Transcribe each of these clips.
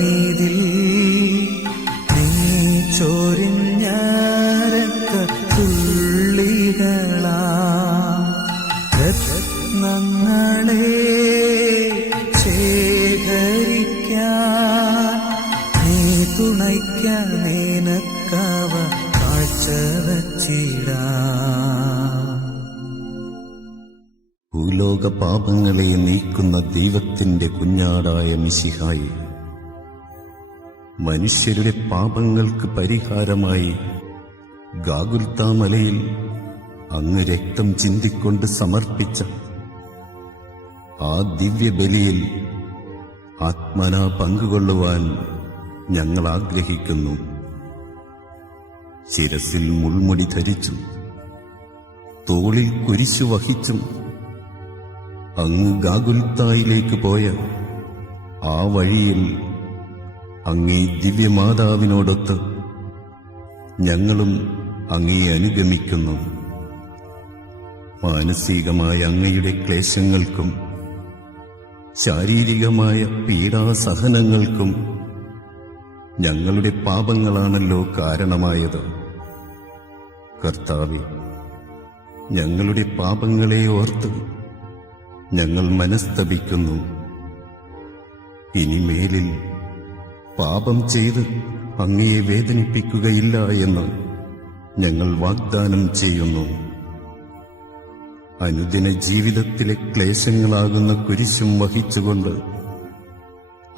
ബലിമീതിൽ നീ ചൊരിഞ്ഞ രക്തത്തുള്ളികളാ രത്നങ്ങളെ ശേഖരിക്കാൻ നീ തുണയ്ക്ക നിനക്കവ കാഴ്ചവച്ചിടാം. ഭൂലോക പാപങ്ങളെ നീക്കുന്ന ദൈവത്തിന്റെ കുഞ്ഞാടായ മിശിഹായി, മനുഷ്യരുടെ പാപങ്ങൾക്ക് പരിഹാരമായി ഗാഗുൽത്താ മലയിൽ അങ്ങ് രക്തം ചിന്തിക്കൊണ്ട് സമർപ്പിച്ച ആ ദിവ്യബലിയിൽ ആത്മനാ പങ്കുകൊള്ളുവാൻ ഞങ്ങൾ ആഗ്രഹിക്കുന്നു. ശിരസിൽ മുൾമുടി ധരിച്ചും തോളിൽ കുരിശു വഹിച്ചും അങ്ങ് ഗാഗുൽത്തായിലേക്ക് പോയ ആ വഴിയിൽ അങ്ങേ ദിവ്യമാതാവിനോടൊത്ത് ഞങ്ങളും അങ്ങയെ അനുഗമിക്കുന്നു. മാനസികമായ അങ്ങയുടെ ക്ലേശങ്ങൾക്കും ശാരീരികമായ പീഡാസഹനങ്ങൾക്കും ഞങ്ങളുടെ പാപങ്ങളാണല്ലോ കാരണമായത്. കർത്താവേ, ഞങ്ങളുടെ പാപങ്ങളെ ഓർത്ത് ഞങ്ങൾ മനസ്തപിക്കുന്നു. ഇനിമേലിൽ പാപം ചെയ്ത് അങ്ങയെ വേദനിപ്പിക്കുകയില്ല എന്ന് ഞങ്ങൾ വാഗ്ദാനം ചെയ്യുന്നു. അനുദിന ജീവിതത്തിലെ ക്ലേശങ്ങളാകുന്ന കുരിശും വഹിച്ചുകൊണ്ട്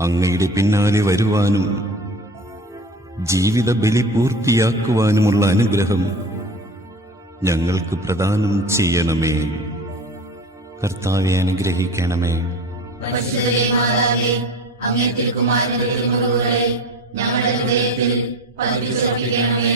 അങ്ങയുടെ പിന്നാലെ വരുവാനും ജീവിത ബലി പൂർത്തിയാക്കുവാനുമുള്ള അനുഗ്രഹം ഞങ്ങൾക്ക് പ്രദാനം ചെയ്യണമേ. കർത്താവെ, അനുഗ്രഹിക്കണമേ. അങ്ങേ തിരുക്കുമാരന്റെ തിരുമുറിവുകളെ ഞങ്ങളുടെ ഹൃദയത്തിൽ പതിപ്പിച്ചുറപ്പിക്കണമേ.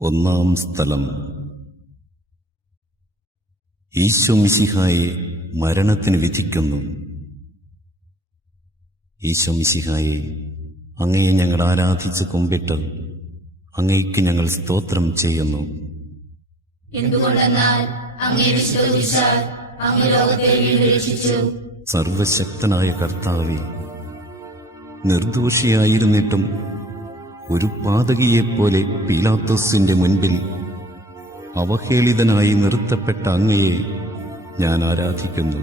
ഒന്നാം സ്ഥലം. ഈശോ മിശിഹായെ മരണത്തിന് വിധിക്കുന്നു. ഈശോ മിശിഹായെ, അങ്ങയെ ഞങ്ങൾ ആരാധിച്ച് കുമ്പിട്ട് അങ്ങയ്ക്ക് ഞങ്ങൾ സ്തോത്രം ചെയ്യുന്നു. എന്തുകൊണ്ടെന്നാൽ അങ്ങയെ വിശ്വസിച്ചാൽ അങ്ങ് ലോകത്തെ വീണ്ടും രക്ഷിച്ചു. സർവശക്തനായ കർത്താവേ, നിർദോഷിയായിരുന്നിട്ടും ഒരു പാതകിയെപ്പോലെ പീലാത്തോസിന്റെ മുൻപിൽ അവഹേളിതനായി നിർത്തപ്പെട്ട അങ്ങയെ ഞാൻ ആരാധിക്കുന്നു.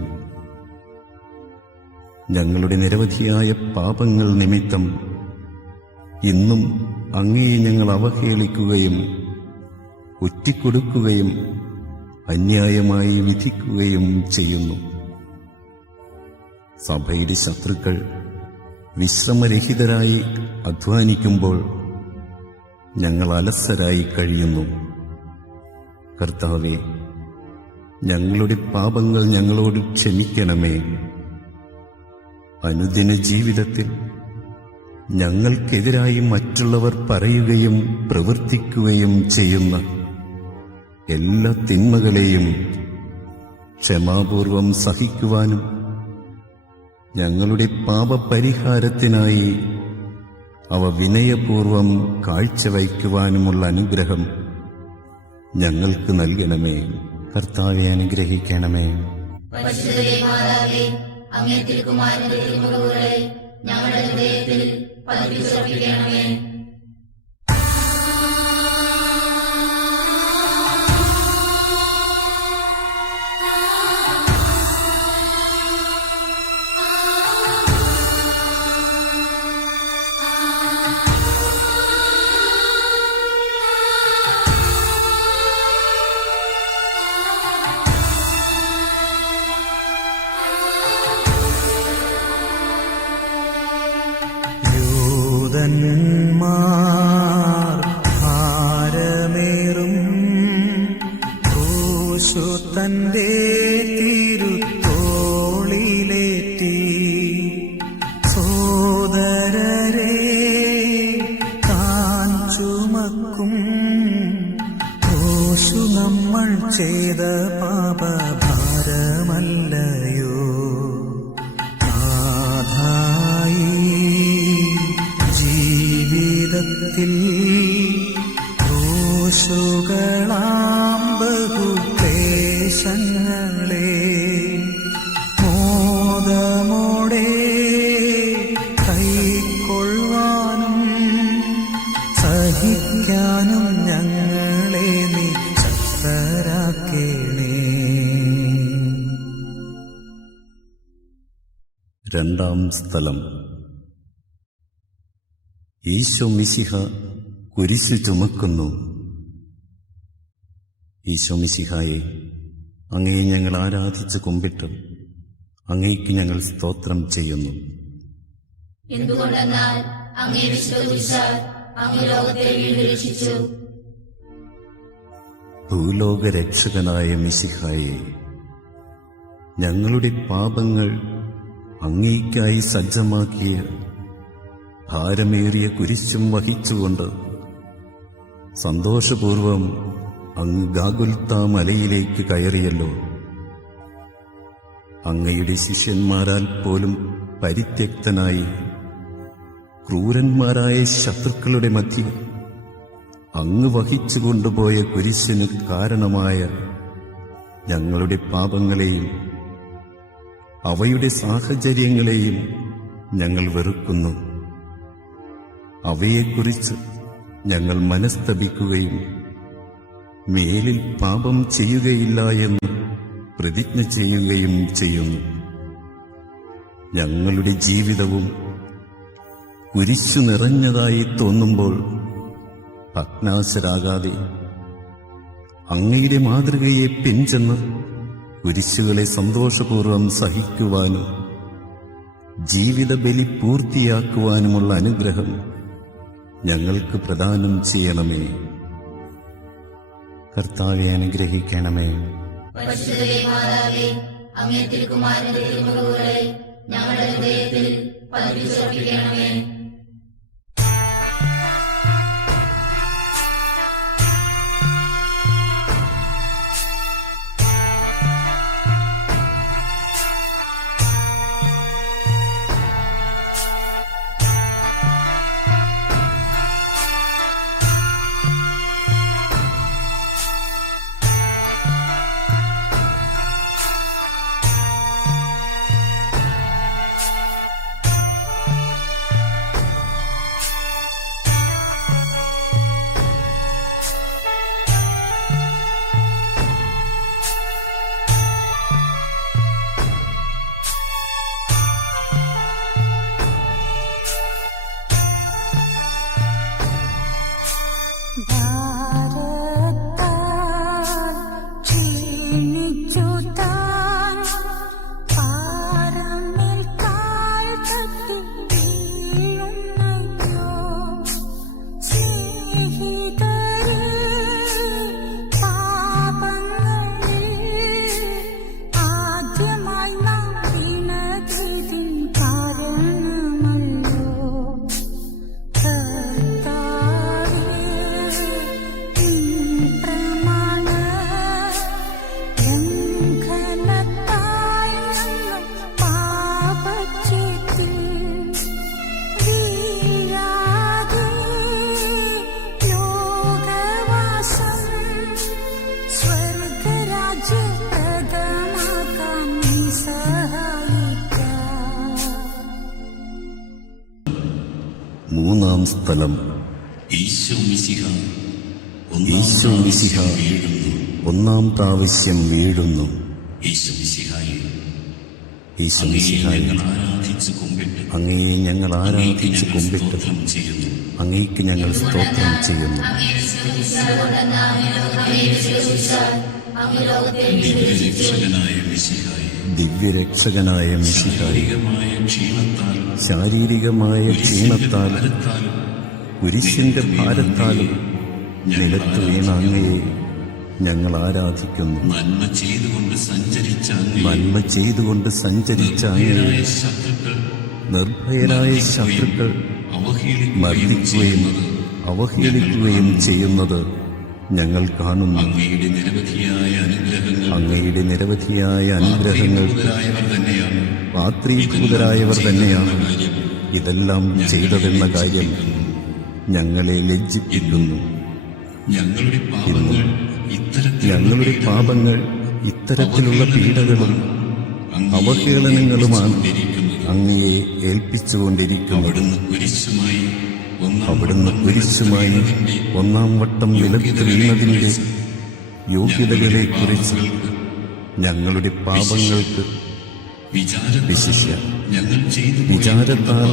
ഞങ്ങളുടെ നിരവധിയായ പാപങ്ങൾ നിമിത്തം ഇന്നും അങ്ങയെ ഞങ്ങൾ അവഹേളിക്കുകയും ഒറ്റിക്കൊടുക്കുകയും അന്യായമായി വിധിക്കുകയും ചെയ്യുന്നു. സഭയുടെ ശത്രുക്കൾ വിശ്രമരഹിതരായി അധ്വാനിക്കുമ്പോൾ ഞങ്ങൾ അലസരായി കഴിയുന്നു. കർത്താവേ, ഞങ്ങളുടെ പാപങ്ങൾ ഞങ്ങളോട് ക്ഷമിക്കണമേ. അനുദിന ജീവിതത്തിൽ ഞങ്ങൾക്കെതിരായി മറ്റുള്ളവർ പറയുകയും പ്രവർത്തിക്കുകയും ചെയ്യുന്ന എല്ലാ തിന്മകളെയും ക്ഷമാപൂർവം സഹിക്കുവാനും ഞങ്ങളുടെ പാപപരിഹാരത്തിനായി അവ വിനയപൂർവം കാഴ്ചവയ്ക്കുവാനുമുള്ള അനുഗ്രഹം ഞങ്ങൾക്ക് നൽകണമേ. കർത്താവെ അനുഗ്രഹിക്കണമേ. പരിശുദ്ധ മാതാവേ, അങ്ങേ തിരുക്കുമാരന്റെ തിരുമുറിവുകളെ ഞങ്ങളുടെ ഹൃദയത്തിൽ പതിപ്പിച്ചുറപ്പിക്കണമേ. യൂദന്മാർ ഭാരമേറും ക്രൂശു തന്റെ തിരുത്തോളിലേറ്റി സോദരരെ താൻ ചുമക്കും ക്രൂശു നമ്മൾ ചെയ്ത പാപഭാരമല്ലയോ നാഥായി ജീവിതത്തിൽ ക്രൂശുകളാം ബഹുക്ലേശങ്ങളെ മോദമോടെ കൈക്കൊള്ളുവാനും സഹിക്കാനും ഞങ്ങളെ നീ ശക്തരാക്കേണേ. രണ്ടാം സ്ഥലം. ഈശോ മിശിഹ കുരിശു ചുമക്കുന്നു. ഈശോ മിശിഹായെ, അങ്ങയെ ഞങ്ങൾ ആരാധിച്ച് കുമ്പിട്ട് അങ്ങേക്ക് ഞങ്ങൾ സ്തോത്രം ചെയ്യുന്നു. എന്തുകൊണ്ടെന്നാൽ അങ്ങേ വിശ്വസിച്ചാൽ അങ്ങ് ലോകത്തെ വീണ്ടും രക്ഷിച്ചു. ഭൂലോക രക്ഷകനായ മിശിഹായെ, ഞങ്ങളുടെ പാപങ്ങൾ അങ്ങേയ്ക്കായി സജ്ജമാക്കിയ ഭാരമേറിയ കുരിശും വഹിച്ചുകൊണ്ട് സന്തോഷപൂർവം അങ്ങ് ഗാഗുൽത്താ മലയിലേക്ക് കയറിയല്ലോ. അങ്ങയുടെ ശിഷ്യന്മാരാൽ പോലും പരിത്യക്തനായി ക്രൂരന്മാരായ ശത്രുക്കളുടെ മധ്യേ അങ്ങ് വഹിച്ചു കൊണ്ടുപോയ കുരിശിന് കാരണമായ ഞങ്ങളുടെ പാപങ്ങളെയും അവയുടെ സാഹചര്യങ്ങളെയും ഞങ്ങൾ വെറുക്കുന്നു. അവയെക്കുറിച്ച് ഞങ്ങൾ മനസ്തപിക്കുകയും മേലിൽ പാപം ചെയ്യുകയില്ല എന്ന് പ്രതിജ്ഞ ചെയ്യുകയും ചെയ്യുന്നു. ഞങ്ങളുടെ ജീവിതവും കുരിശു നിറഞ്ഞതായി തോന്നുമ്പോൾ ഭഗ്നാശരാകാതെ അങ്ങയുടെ മാതൃകയെ പിൻചെന്ന് കുരിശുകളെ സന്തോഷപൂർവം സഹിക്കുവാനും ജീവിത ബലി പൂർത്തിയാക്കുവാനുമുള്ള അനുഗ്രഹം ഞങ്ങൾക്ക് പ്രദാനം ചെയ്യണമേ. കർത്താവെ അനുഗ്രഹിക്കണമേ. പരിശുദ്ധ മാതാവേ, അങ്ങേ തിരുക്കുമാരന്റെ തിരുമുറിവുകളെ ഞങ്ങളുടെ ഹൃദയത്തിൽ പതിപ്പിച്ചുറപ്പിക്കണമേ. മൂന്നാം സ്ഥലം. ഈശോ മിശിഹ ഈശോ മിശിഹ ഒന്നാം പ്രാവശ്യം വീഴുന്നു. ഈശോ മിശിഹായെ ഈശോ മിശിഹായെ ഞങ്ങൾ ആരാധിച്ച് കുമ്പിട്ട് അങ്ങയെ ഞങ്ങൾ ആരാധിച്ച് കുമ്പിട്ട് സ്തോത്രം ചെയ്യുന്നു. അങ്ങേക്ക് ഞങ്ങൾ സ്തോത്രം ചെയ്യുന്നു. ദിവ്യരക്ഷകനായ മിശിഹായെ ദിവ്യരക്ഷകനായ മിശിഹായെ ശാരീരികമായ ക്ഷീണത്താൽ ശാരീരികമായ ക്ഷീണത്താൽ കുരിശിന്റെ ഭാരത്താലും നിലത്ത് വീണ അങ്ങയെ ഞങ്ങൾ ആരാധിക്കുന്നു. നന്മ ചെയ്തുകൊണ്ട് സഞ്ചരിച്ച നന്മ ചെയ്തുകൊണ്ട് സഞ്ചരിച്ച അങ്ങയെ ശത്രുക്കൾ നിർഭയരായ ശത്രുക്കൾ മർദ്ദിക്കുകയും അവഹേളിക്കുകയും ചെയ്യുന്നത് ഞങ്ങൾ കാണുന്നു. അങ്ങയുടെ നിരവധിയായ അനുഗ്രഹങ്ങൾ അങ്ങയുടെ നിരവധിയായ അനുഗ്രഹങ്ങൾക്ക് തന്നെയാണ് പാത്രീഭൂതരായവർ തന്നെയാണ് ഇതെല്ലാം ചെയ്തതെന്ന കാര്യം ഞങ്ങളെ ലജ്ജിപ്പിക്കുന്നു. ഞങ്ങളുടെ പാപങ്ങൾ ഞങ്ങളുടെ പാപങ്ങൾ ഇത്തരത്തിലുള്ള പീഡകളും അവഹേളനങ്ങളുമാണ് അങ്ങയെ ഏൽപ്പിച്ചുകൊണ്ടിരിക്കുന്നത്. അവിടുന്ന് കുരിശുമായി ഒന്നാം വട്ടം നിലത്ത് വീണതിൻ്റെ യോഗ്യതകളെക്കുറിച്ച് ഞങ്ങളുടെ പാപങ്ങൾക്ക് വിശിഷ്യ വിചാരത്താൽ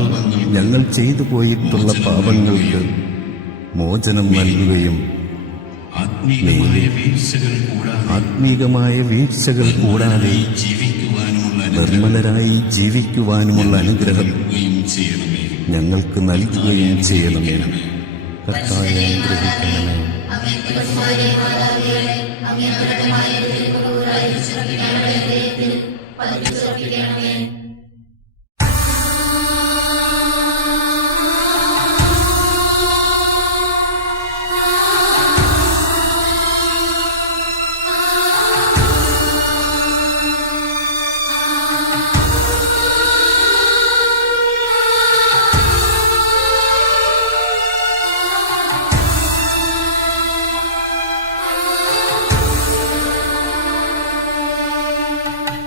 ഞങ്ങൾ ചെയ്തു പോയിട്ടുള്ള പാപങ്ങൾക്ക് മോചനം നൽകുകയും ആത്മീകമായ വീഴ്ചകൾ കൂടാതെ നിർമ്മലരായി ജീവിക്കുവാനുമുള്ള അനുഗ്രഹം ഞങ്ങൾക്ക് നൽകുകയും ചെയ്യണമേ. കർത്താവേ അനുഗ്രഹിക്കണമേ.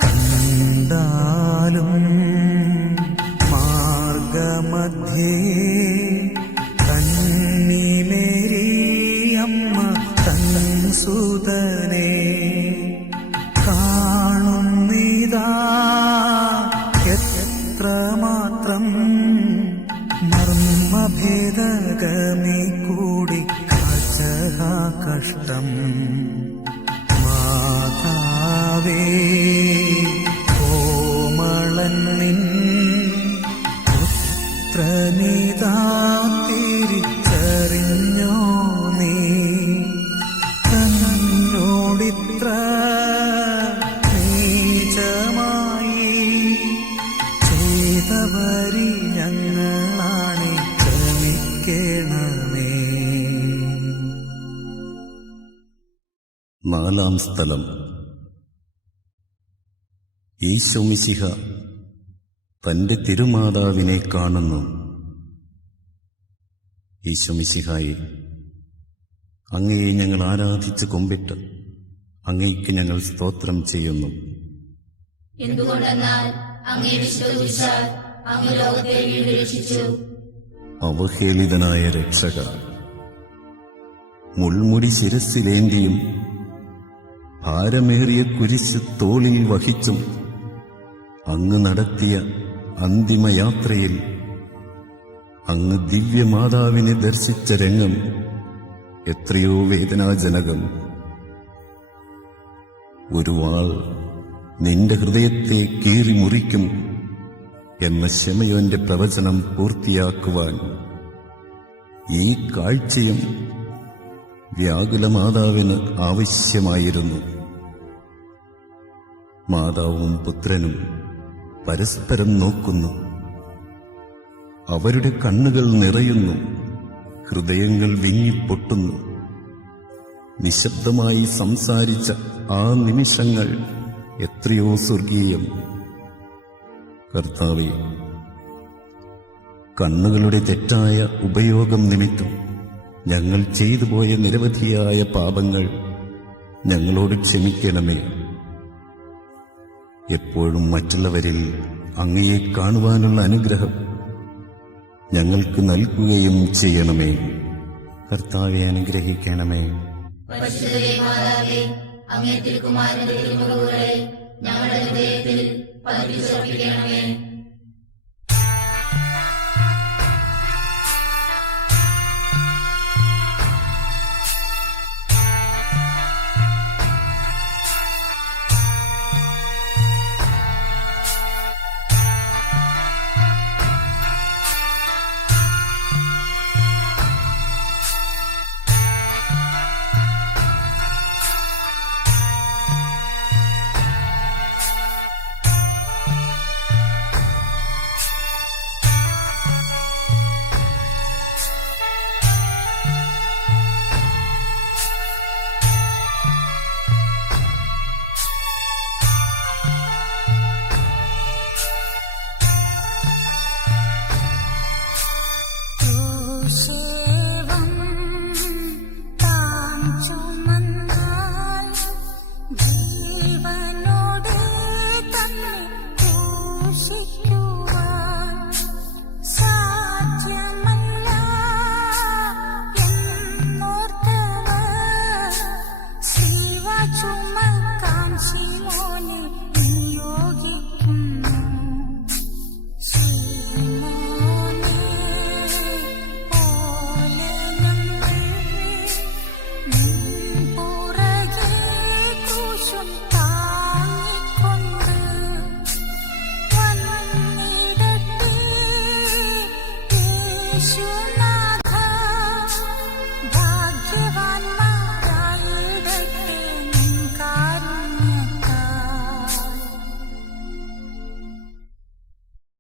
കണ്ടാലും മാർഗമധ്യേ കന്നിമേരിയമ്മ തൻ സുതനെ കാണുന്നിതാ എത്രമാത്രം മർമ്മഭേദകമേ കൂടി കാഴ്ച കഷ്ടം. മാതാവേ കോമളൻ നിൻ പുത്രനിതാ തിരിച്ചറിഞ്ഞോ നീ തന്നോടിത്ര നീചമായി ചെയ്തവരി ഞങ്ങളാണെ ക്ഷമിക്കണമേ. നാലാം സ്ഥലം. ഈശോ മിശിഹ തന്റെ തിരുമാതാവിനെ കാണുന്നു. ഈശോ മിശിഹായെ അങ്ങയെ ഞങ്ങൾ ആരാധിച്ച് കുമ്പിട്ട് അങ്ങയ്ക്ക് ഞങ്ങൾ സ്തോത്രം ചെയ്യുന്നു. എന്തുകൊണ്ടെന്നാൽ അങ്ങേ വിശ്വസിച്ചാൽ അങ്ങ് ലോകത്തെ വീണ്ടും രക്ഷിച്ചു. അവഹേളിതനായ രക്ഷക, മുൾമുടി ശിരസ്സിലേന്തിയും ഭാരമേറിയ കുരിശ് തോളിൽ വഹിച്ചും അങ്ങ് നടത്തിയ അന്തിമയാത്രയിൽ അങ്ങ് ദിവ്യമാതാവിനെ ദർശിച്ച രംഗം എത്രയോ വേദനാജനകം. ഒരു വാൾ നിന്റെ ഹൃദയത്തെ കീറി മുറിക്കും എന്ന ശമയോന്റെ പ്രവചനം പൂർത്തിയാക്കുവാൻ ഈ കാഴ്ചയും വ്യാകുലമാതാവിന് ആവശ്യമായിരുന്നു. മാതാവും പുത്രനും പരസ്പരം നോക്കുന്നു. അവരുടെ കണ്ണുകൾ നിറയുന്നു, ഹൃദയങ്ങൾ വിങ്ങിപ്പൊട്ടുന്നു. നിശബ്ദമായി സംസാരിച്ച ആ നിമിഷങ്ങൾ എത്രയോ സ്വർഗീയം. കർത്താവേ, കണ്ണുകളുടെ തെറ്റായ ഉപയോഗം നിമിത്തം ഞങ്ങൾ ചെയ്തുപോയ നിരവധിയായ പാപങ്ങൾ ഞങ്ങളോട് ക്ഷമിക്കണമേ. എപ്പോഴും മറ്റുള്ളവരിൽ അങ്ങയെ കാണുവാനുള്ള അനുഗ്രഹം ഞങ്ങൾക്ക് നൽകുകയും ചെയ്യണമേ. കർത്താവെ അനുഗ്രഹിക്കണമേ. പരിശുദ്ധ മാതാവേ, അങ്ങേ തിരുക്കുമാരന്റെ തിരുമുറിവുകളെ ഞങ്ങളുടെ ഹൃദയത്തിൽ പതിപ്പിച്ചുറപ്പിക്കണമേ.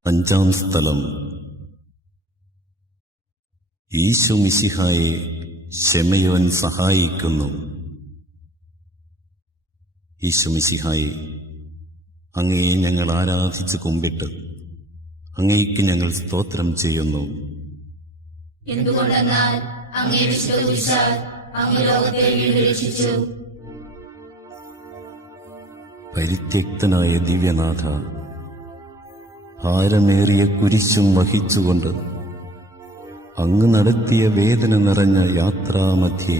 അഞ്ചാം സ്ഥലം. ഈശോ മിശിഹായെ ശെമയോൻ സഹായിക്കുന്നു. ഈശോ മിശിഹായെ, അങ്ങയെ ഞങ്ങൾ ആരാധിച്ച് കുമ്പിട്ട് അങ്ങേക്ക് ഞങ്ങൾ സ്തോത്രം ചെയ്യുന്നു. എന്തുകൊണ്ടെന്നാൽ അങ്ങേ വിശ്വസിച്ചാൽ അങ്ങ് ലോകത്തെ വീണ്ടും രക്ഷിച്ചു. പരിത്യക്തനായ ദിവ്യനാഥ, ഭാരമേറിയ കുരിശും വഹിച്ചുകൊണ്ട് അങ്ങ് നടത്തിയ വേദന നിറഞ്ഞ യാത്രാമധ്യേ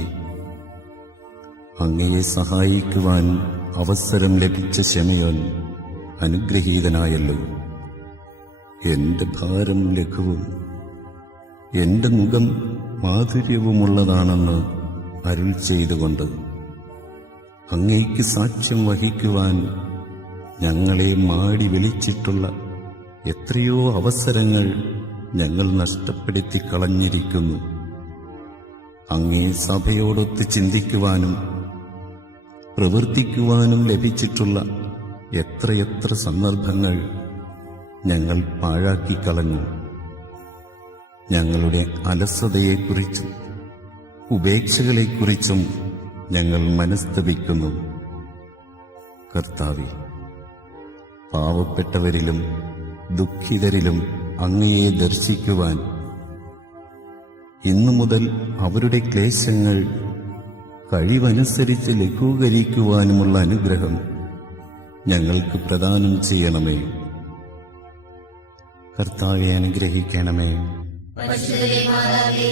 അങ്ങയെ സഹായിക്കുവാൻ അവസരം ലഭിച്ച ശെമയോൻ അനുഗ്രഹീതനായല്ലോ. എന്റെ ഭാരം ലഘുവും എന്റെ മുഖം മാധുര്യവുമുള്ളതാണെന്ന് അരുൾ ചെയ്തുകൊണ്ട് അങ്ങേക്ക് സാക്ഷ്യം വഹിക്കുവാൻ ഞങ്ങളെ മാടി വിളിച്ചിട്ടുള്ള എത്രയോ അവസരങ്ങൾ ഞങ്ങൾ നഷ്ടപ്പെടുത്തി കളഞ്ഞിരിക്കുന്നു. അങ്ങേ സഭയോടൊത്ത് ചിന്തിക്കുവാനും പ്രവർത്തിക്കുവാനും ലഭിച്ചിട്ടുള്ള എത്രയെത്ര സന്ദർഭങ്ങൾ ഞങ്ങൾ പാഴാക്കിക്കളഞ്ഞു. ഞങ്ങളുടെ അലസതയെക്കുറിച്ചും ഉപേക്ഷകളെക്കുറിച്ചും ഞങ്ങൾ മനസ്തപിക്കുന്നു. കർത്താവേ, പാവപ്പെട്ടവരിലും ദുഃഖിതരിലും അങ്ങയെ ദർശിക്കുവാൻ, ഇന്നു മുതൽ അവരുടെ ക്ലേശങ്ങൾ കഴിവനുസരിച്ച് ലഘൂകരിക്കുവാനുമുള്ള അനുഗ്രഹം ഞങ്ങൾക്ക് പ്രദാനം ചെയ്യണമേ. കർത്താവെ അനുഗ്രഹിക്കണമേ. പരിശുദ്ധ മാതാവേ,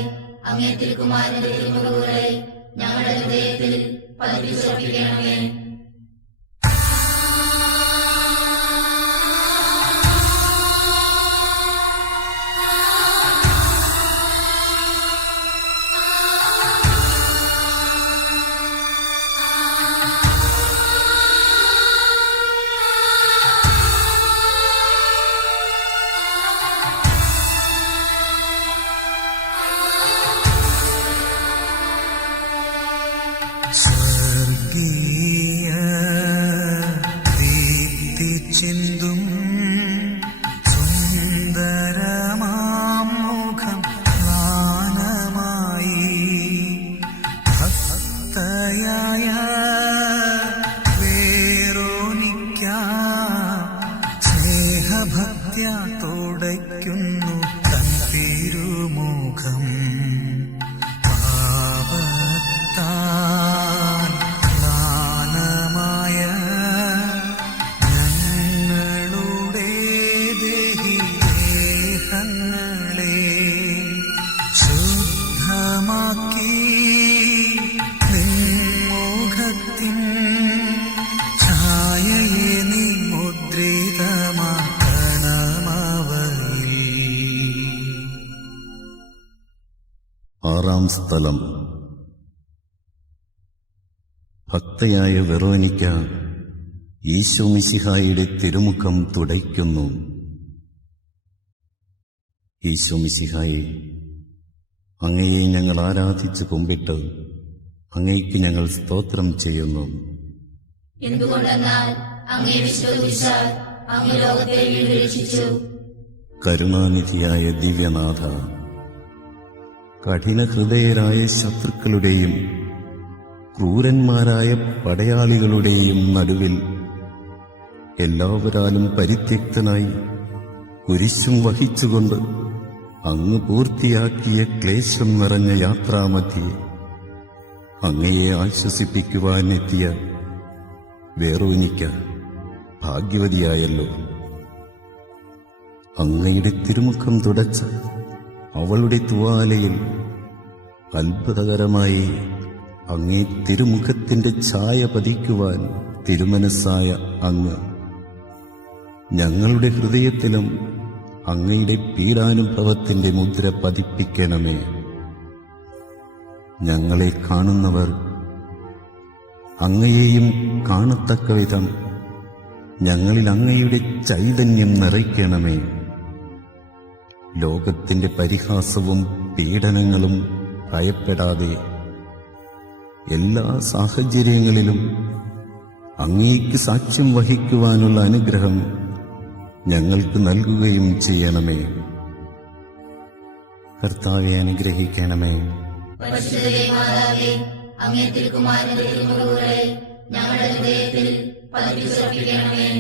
അങ്ങേ തിരുക്കുമാരന്റെ തിരുമുറിവുകളെ ഞങ്ങളുടെ ഹൃദയത്തിൽ പതിപ്പിച്ചുറപ്പിക്കണമേ. സ്വർഗീയ ആറാം സ്ഥലം. ഭക്തയായ വെറോനിക്ക ഈശോ മിശിഹായുടെ തിരുമുഖം തുടയ്ക്കുന്നു. ഈശോ മിശിഹായെ, അങ്ങയെ ഞങ്ങൾ ആരാധിച്ചു കുമ്പിട്ട് അങ്ങയ്ക്ക് ഞങ്ങൾ സ്തോത്രം ചെയ്യുന്നു. എന്തുകൊണ്ടെന്നാൽ അങ്ങേ വിശ്വസിച്ചാൽ അങ്ങ് ലോകത്തെ വീണ്ടും രക്ഷിച്ചു. കരുണാനിധിയായ ദിവ്യനാഥ, കഠിനഹൃദയരായ ശത്രുക്കളുടെയും ക്രൂരന്മാരായ പടയാളികളുടെയും നടുവിൽ എല്ലാവരാലും പരിത്യക്തനായി കുരിശും വഹിച്ചുകൊണ്ട് അങ്ങ് പൂർത്തിയാക്കിയ ക്ലേശം നിറഞ്ഞ യാത്രാമധ്യേ അങ്ങയെ ആശ്വസിപ്പിക്കുവാനെത്തിയ വെറോനിക്ക ഭാഗ്യവതിയായല്ലോ. അങ്ങയുടെ തിരുമുഖം തുടച്ച അവളുടെ തുവാലയിൽ അത്ഭുതകരമായി അങ്ങേ തിരുമുഖത്തിന്റെ ഛായ പതിക്കുവാൻ തിരുമനസ്സായ അങ്ങ് ഞങ്ങളുടെ ഹൃദയത്തിലും അങ്ങയുടെ പീഡാനുഭവത്തിന്റെ മുദ്ര പതിപ്പിക്കണമേ. ഞങ്ങളെ കാണുന്നവർ അങ്ങയെയും കാണത്തക്ക വിധം ഞങ്ങളിൽ അങ്ങയുടെ ചൈതന്യം നിറയ്ക്കണമേ. ലോകത്തിന്റെ പരിഹാസവും പീഡനങ്ങളും ഭയപ്പെടാതെ എല്ലാ സാഹചര്യങ്ങളിലും അങ്ങേക്ക് സാക്ഷ്യം വഹിക്കുവാനുള്ള അനുഗ്രഹം ഞങ്ങൾക്ക് നൽകുകയും ചെയ്യണമേ. കർത്താവെ അനുഗ്രഹിക്കണമേ. പരിശുദ്ധ മാതാവേ, അങ്ങേ തിരുക്കുമാരന്റെ തിരുമുറിവുകളെ ഞങ്ങളുടെ ഹൃദയത്തിൽ പതിപ്പിച്ചുറപ്പിക്കണമേ.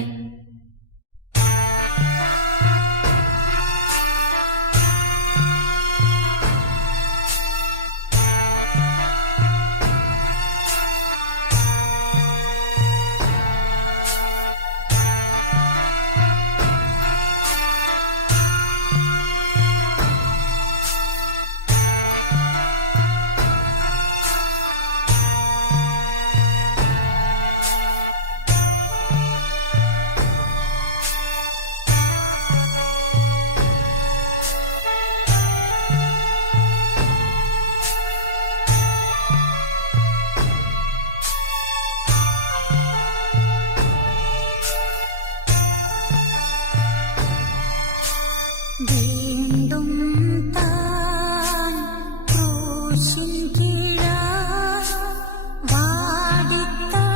വീണ്ടും താൻ ക്രൂശിൻ കീഴായി വാടിത്തളർന്നിതാ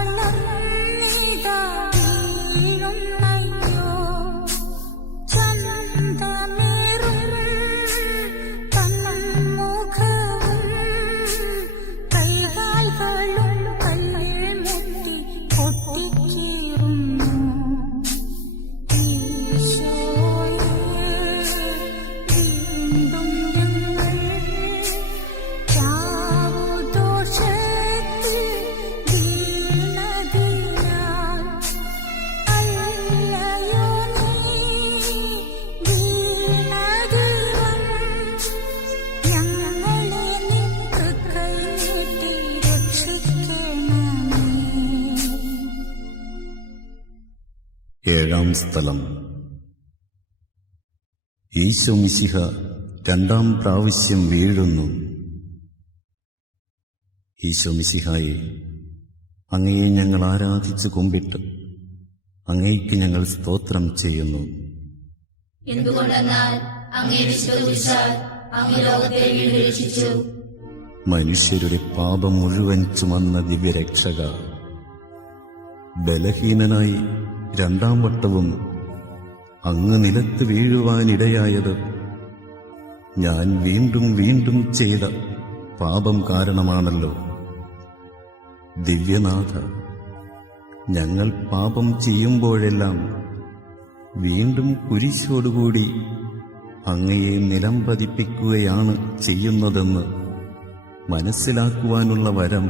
വീഴുന്നയ്യോ. ചന്തമേറും തന്മുഖവും കൈകാലുകളും കല്ലിൽ മുട്ടി പൊട്ടിക്കീറുന്നു. ഏഴാം സ്ഥലം. ഈശോ മിശിഹ രണ്ടാം പ്രാവശ്യം വീഴുന്നു. ഈശോ മിശിഹായെ, അങ്ങയെ ഞങ്ങൾ ആരാധിച്ചു കുമ്പിട്ട് അങ്ങയ്ക്ക് ഞങ്ങൾ സ്തോത്രം ചെയ്യുന്നു. എന്തുകൊണ്ടെന്നാൽ അങ്ങേ വിശ്വസിച്ചാൽ അങ്ങ് ലോകത്തെ വീണ്ടും രക്ഷിച്ചു. മനുഷ്യരുടെ പാപം മുഴുവൻ ചുമന്ന ദിവ്യരക്ഷക, ബലഹീനനായി രണ്ടാം വട്ടവും അങ്ങ് നിലത്ത് വീഴുവാനിടയായത് ഞാൻ വീണ്ടും വീണ്ടും ചെയ്ത പാപം കാരണമാണല്ലോ. ദിവ്യനാഥ, ഞങ്ങൾ പാപം ചെയ്യുമ്പോഴെല്ലാം വീണ്ടും കുരിശോടുകൂടി അങ്ങയെ നിലം പതിപ്പിക്കുകയാണ് ചെയ്യുന്നതെന്ന് മനസ്സിലാക്കുവാനുള്ള വരം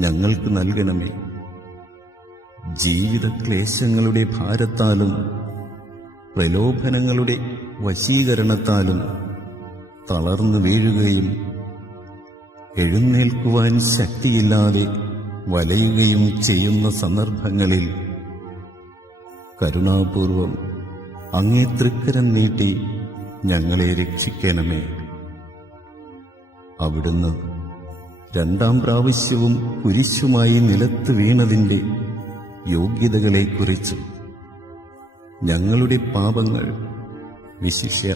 ഞങ്ങൾക്ക് നൽകണമേ. ജീവിത ക്ലേശങ്ങളുടെ ഭാരത്താലും പ്രലോഭനങ്ങളുടെ വശീകരണത്താലും തളർന്നു വീഴുകയും എഴുന്നേൽക്കുവാൻ ശക്തിയില്ലാതെ വലയുകയും ചെയ്യുന്ന സന്ദർഭങ്ങളിൽ കരുണാപൂർവം അങ്ങേ തൃക്കരം നീട്ടി ഞങ്ങളെ രക്ഷിക്കണമേ. അവിടുന്ന് രണ്ടാം പ്രാവശ്യവും കുരിശുമായി നിലത്ത് വീണതിൻ്റെ യോഗ്യതകളെക്കുറിച്ച് ഞങ്ങളുടെ പാപങ്ങൾ, വിശിഷ്യ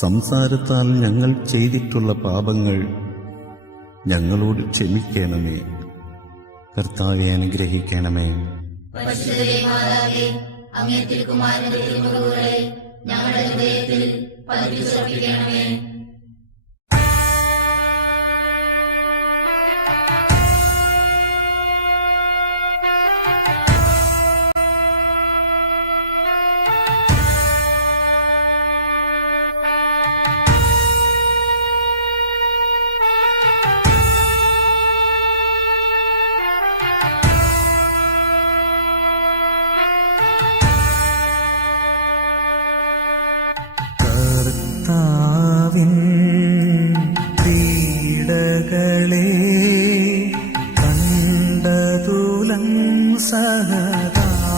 സംസാരത്താൽ ഞങ്ങൾ ചെയ്തിട്ടുള്ള പാപങ്ങൾ ഞങ്ങളോട് ക്ഷമിക്കണമേ. കർത്താവെ അനുഗ്രഹിക്കണമേ. പരിശുദ്ധ മാതാവേ, അങ്ങേ തിരുക്കുമാരന്റെ തിരുമുറിവുകളെ ഞങ്ങളുടെ ഹൃദയത്തിൽ പതിപ്പിച്ചുറപ്പിക്കണമേ. കർത്താവിൻ പീഡകളെ കണ്ടതുലം സഹതാപമോടെ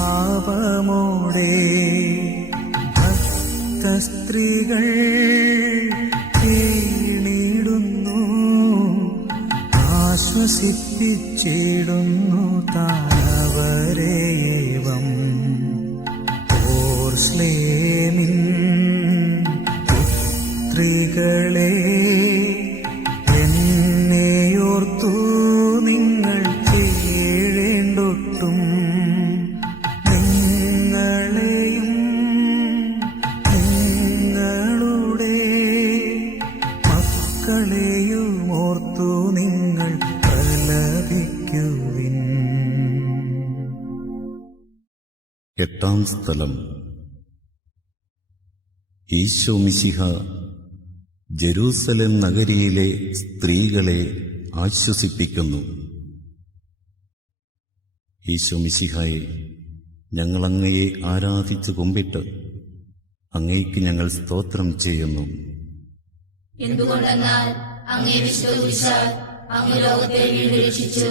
ഭക്തസ്ത്രീകൾ കേണിടുന്നു, ആശ്വസിപ്പിച്ചിടുന്നു താനവരേവം. ഓർസ്ലേമിൻ പുത്രികളെ, എന്നെയോർത്തു നിങ്ങൾ കേഴേണ്ടൊട്ടും, നിങ്ങളെയും നിങ്ങളുടെ മക്കളെയും ഓർത്തു നിങ്ങൾ പ്രലപിക്കുവിൻ. എട്ടാം സ്ഥലം. ഈശോ മിശിഹ ജെരൂസലേം നഗരിയിലെ സ്ത്രീകളെ ആശ്വസിപ്പിക്കുന്നു. ഈശോ മിശിഹായെ, ഞങ്ങൾ അങ്ങയെ ആരാധിച്ചു കുമ്പിട്ട് അങ്ങയ്ക്ക് ഞങ്ങൾ സ്തോത്രം ചെയ്യുന്നു. എന്തുകൊണ്ടെന്നാൽ അങ്ങേ വിശ്വസിച്ചാൽ അങ്ങ് ലോകത്തെ വീണ്ടും രക്ഷിച്ചു.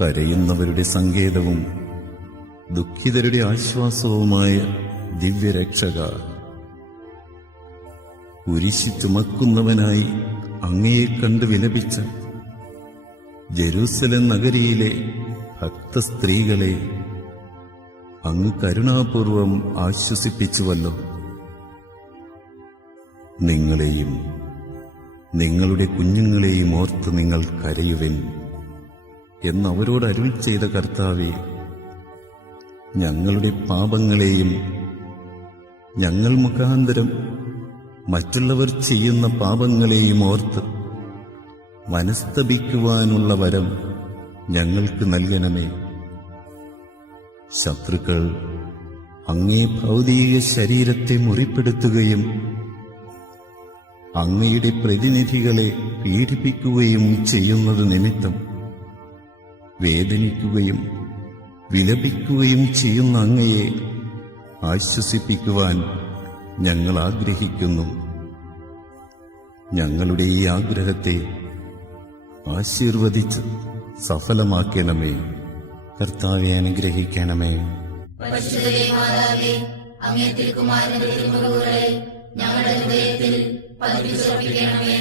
കരയുന്നവരുടെ സങ്കേതവും ദുഃഖിതരുടെ ആശ്വാസവുമായ ദിവ്യരക്ഷക, കുരിശു ചുമക്കുന്നവനായി അങ്ങയെ കണ്ട് വിലപിച്ച ജെരൂസലേം നഗരിയിലെ ഭക്തസ്ത്രീകളെ അങ്ങ് കരുണാപൂർവം ആശ്വസിപ്പിച്ചുവല്ലോ. നിങ്ങളെയും നിങ്ങളുടെ കുഞ്ഞുങ്ങളെയും ഓർത്ത് നിങ്ങൾ കരയുവിൻ എന്നവരോട് അരുൾ ചെയ്ത കർത്താവേ, ഞങ്ങളുടെ പാപങ്ങളെയും ഞങ്ങൾ മുഖാന്തരം മറ്റുള്ളവർ ചെയ്യുന്ന പാപങ്ങളെയും ഓർത്ത് മനസ്തപിക്കുവാനുള്ള വരം ഞങ്ങൾക്ക് നൽകണമേ. ശത്രുക്കൾ അങ്ങേ ഭൗതിക ശരീരത്തെ മുറിപ്പെടുത്തുകയും അങ്ങയുടെ പ്രതിനിധികളെ പീഡിപ്പിക്കുകയും ചെയ്യുന്നത് നിമിത്തം വേദനിക്കുകയും വിലപിക്കുകയും ചെയ്യുന്ന അങ്ങയെ ആശ്വസിപ്പിക്കുവാൻ ഞങ്ങൾ ആഗ്രഹിക്കുന്നു. ഞങ്ങളുടെ ഈ ആഗ്രഹത്തെ ആശീർവദിച്ച് സഫലമാക്കണമേ. കർത്താവെ അനുഗ്രഹിക്കണമേ. പരിശുദ്ധ മാതാവേ, അങ്ങേ തിരുക്കുമാരന്റെ തിരുമുറിവുകളെ ഞങ്ങളുടെ ഹൃദയത്തിൽ പതിപ്പിച്ചുറപ്പിക്കണമേ.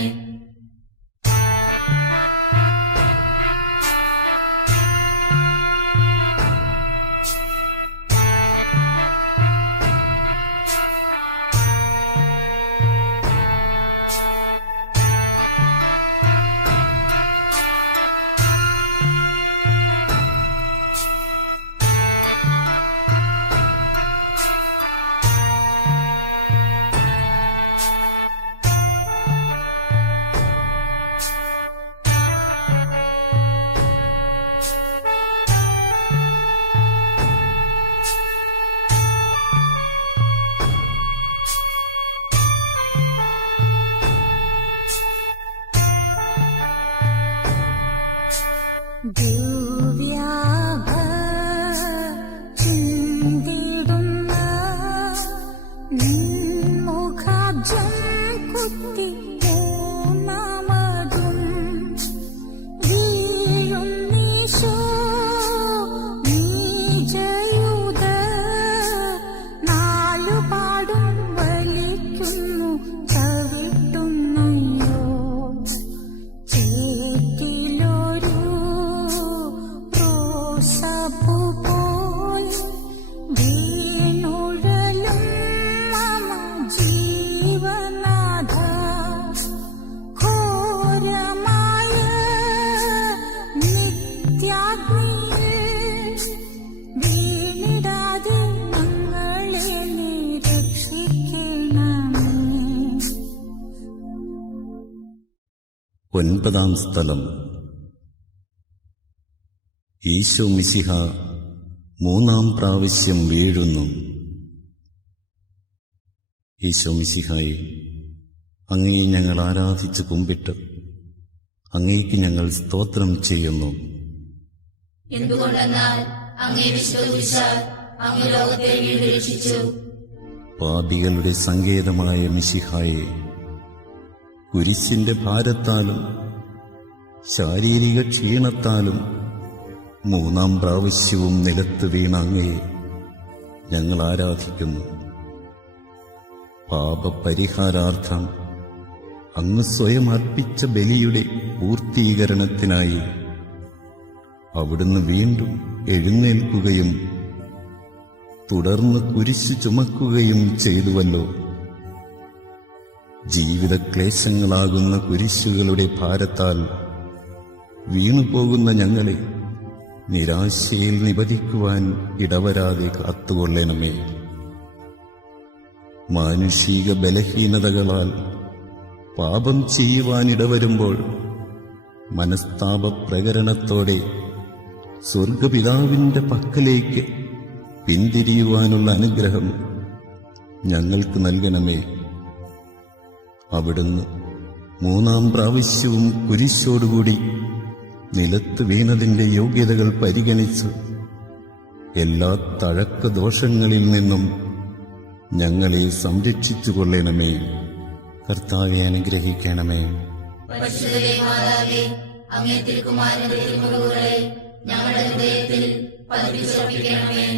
9-ാം സ്ഥലം. ഈശോ മിശിഹ 3-ാം പ്രാവശ്യം വീഴുന്നു. ഈശോ മിശിഹായെ, അങ്ങയെ ഞങ്ങൾ ആരാധിച്ച് കുമ്പിട്ട് അങ്ങേക്ക് ഞങ്ങൾ സ്തോത്രം ചെയ്യുന്നു. എന്തുകൊണ്ടെന്നാൽ അങ്ങേ വിശ്വസിച്ചാൽ അങ്ങ് ലോകത്തെ വീണ്ടും രക്ഷിച്ചു. പാപികളുടെ സങ്കേതമായ മിശിഹായെ, കുരിശിന്റെ ഭാരത്താലും ശാരീരിക ക്ഷീണത്താലും 3-ാം പ്രാവശ്യവും നിലത്ത് വീണ അങ്ങയെ ഞങ്ങൾ ആരാധിക്കുന്നു. പാപപരിഹാരാർത്ഥം അങ്ങ് സ്വയം അർപ്പിച്ച ബലിയുടെ പൂർത്തീകരണത്തിനായി അവിടുന്ന് വീണ്ടും എഴുന്നേൽക്കുകയും തുടർന്ന് കുരിശു ചുമക്കുകയും ചെയ്തുവല്ലോ. ജീവിതക്ലേശങ്ങളാകുന്ന കുരിശുകളുടെ ഭാരത്താൽ വീണുപോകുന്ന ഞങ്ങളെ നിരാശയിൽ നിപതിക്കുവാൻ ഇടവരാതെ കാത്തുകൊള്ളണമേ. മാനുഷിക ബലഹീനതകളാൽ പാപം ചെയ്യുവാനിടവരുമ്പോൾ മനസ്താപ പ്രകരണത്തോടെ സ്വർഗപിതാവിന്റെ പക്കലേക്ക് പിന്തിരിയുവാനുള്ള അനുഗ്രഹം ഞങ്ങൾക്ക് നൽകണമേ. അവിടുന്ന് 3-ാം പ്രാവശ്യവും കുരിശോടുകൂടി നിലത്ത് വീണതിന്റെ യോഗ്യതകൾ പരിഗണിച്ച് എല്ലാ തഴക്ക ദോഷങ്ങളിൽ നിന്നും ഞങ്ങളെ സംരക്ഷിച്ചുകൊള്ളണമേ. കർത്താവെ അനുഗ്രഹിക്കണമേ. പരിശുദ്ധ മാതാവേ, അങ്ങേ തിരുക്കുമാരന്റെ തിരുമുറിവുകളെ ഞങ്ങളുടെ ഹൃദയത്തിൽ പതിപ്പിച്ചുറപ്പിക്കണമേ.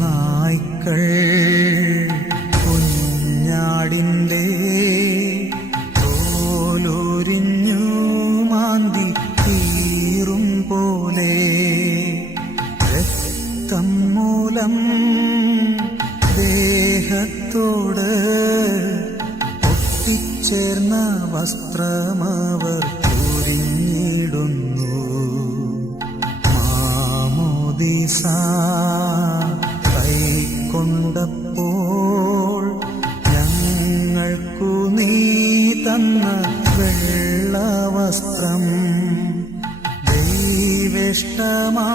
നായ്ക്കൾ കുഞ്ഞാടിന്റെ തോലൊരിഞ്ഞു മാന്തി തീറും പോലെ രക്തം മൂലം ദേഹത്തോട് ഒട്ടിച്ചേർന്ന വസ്ത്രമവർ ഉരിഞ്ഞിടുന്നു. മാമോദീസ കൈക്കൊണ്ടപ്പോൾ ഞങ്ങൾക്കു നീ തന്ന വെള്ളവസ്ത്രം ദൈവേഷ്ടമാ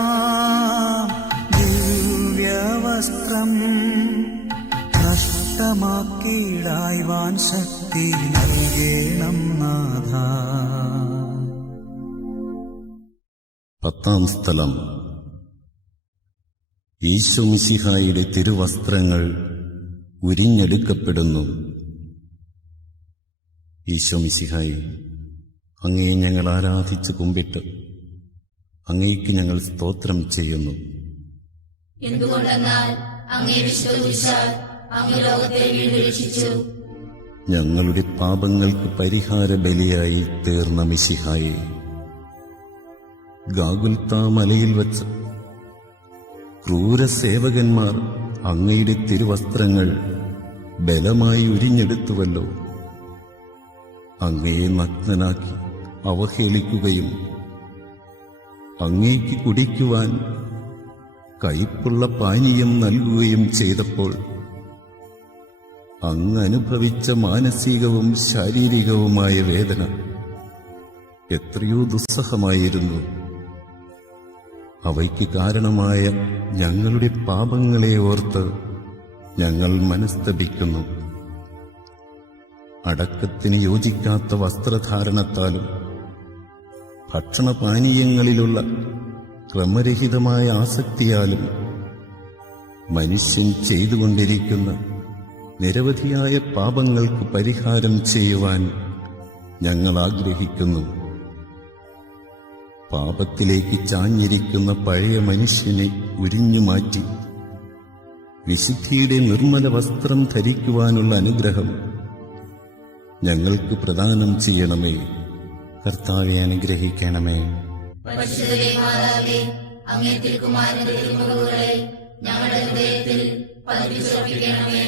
ദിവ്യവസ്ത്രം നഷ്ടമാക്കിയിടായ്വാൻ ശക്തി നൽകണം നാഥ. 10-ാം സ്ഥലം. ഈശോ മിശിഹായുടെ തിരുവസ്ത്രങ്ങൾ ഉരിഞ്ഞെടുക്കപ്പെടുന്നു. ഈശോ മിശിഹായെ, അങ്ങയെ ഞങ്ങൾ ആരാധിച്ച് കുമ്പിട്ട് അങ്ങേക്ക് ഞങ്ങൾ സ്തോത്രം ചെയ്യുന്നു. എന്തുകൊണ്ടെന്നാൽ അങ്ങേ വിശ്വസിച്ചാൽ അങ്ങ് ലോകത്തെ വീണ്ടും രക്ഷിച്ചു. ഞങ്ങളുടെ പാപങ്ങൾക്ക് പരിഹാര ബലിയായി തീർന്ന മിശിഹായെ, ഗാഗുൽത്താ മലയിൽ വച്ച് ക്രൂരസേവകന്മാർ അങ്ങയുടെ തിരുവസ്ത്രങ്ങൾ ബലമായി ഉരിഞ്ഞെടുത്തുവല്ലോ. അങ്ങയെ നഗ്നനാക്കി അവഹേളിക്കുകയും അങ്ങേക്ക് കുടിക്കുവാൻ കയ്പുള്ള പാനീയം നൽകുകയും ചെയ്തപ്പോൾ അങ്ങ് അനുഭവിച്ച മാനസികവും ശാരീരികവുമായ വേദന എത്രയോ ദുസ്സഹമായിരുന്നു. അവയ്ക്ക് കാരണമായ ഞങ്ങളുടെ പാപങ്ങളെ ഓർത്ത് ഞങ്ങൾ മനസ്തപിക്കുന്നു. അടക്കത്തിന് യോജിക്കാത്ത വസ്ത്രധാരണത്താലും ഭക്ഷണപാനീയങ്ങളിലുള്ള ക്രമരഹിതമായ ആസക്തിയാലും മനുഷ്യൻ ചെയ്തുകൊണ്ടിരിക്കുന്ന നിരവധിയായ പാപങ്ങൾക്ക് പരിഹാരം ചെയ്യുവാൻ ഞങ്ങൾ ആഗ്രഹിക്കുന്നു. പാപത്തിലേക്ക് ചാഞ്ഞിരിക്കുന്ന പഴയ മനുഷ്യനെ ഉരിഞ്ഞുമാറ്റി വിശുദ്ധിയുടെ നിർമ്മല വസ്ത്രം ധരിക്കുവാനുള്ള അനുഗ്രഹം ഞങ്ങൾക്ക് പ്രദാനം ചെയ്യണമേ. കർത്താവെ അനുഗ്രഹിക്കണമേ. പരിശുദ്ധ മാതാവേ, അങ്ങേ തിരുക്കുമാരന്റെ തിരുമുറിവുകളെ ഞങ്ങളുടെ ഹൃദയത്തിൽ പതിപ്പിച്ചുറപ്പിക്കണമേ.